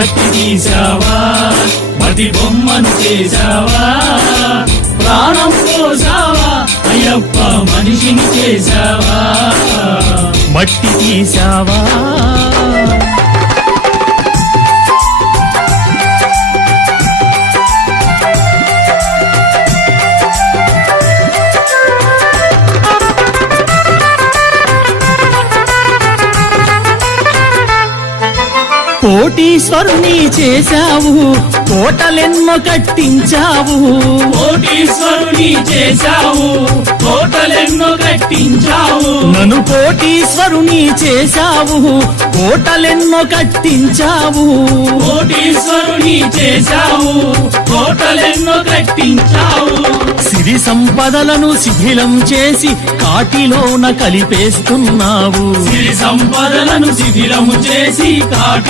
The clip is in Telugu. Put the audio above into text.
మట్టి తీసావా మట్టి బొమ్మను చేసావా ప్రాణం పోసావా అయ్యప్ప మనిషిని చేసావా మట్టి తీసావా కోటీశ్వరుని చేశావు కోటలెన్నో కట్టించావు కోటీశ్వరుని చేశావు కోటలెన్నో కట్టించావు నన్ను కోటీశ్వరుని చేశావు కోటలెన్నో కట్టించావు కోటీశ్వరుని చేశావు కోటలెన్నో కట్టించావు సిరి సంపదలను శిథిలం చేసి కాటిలోన కలిపేస్తున్నావు సిరి సంపదలను శిథిలము చేసి కాటి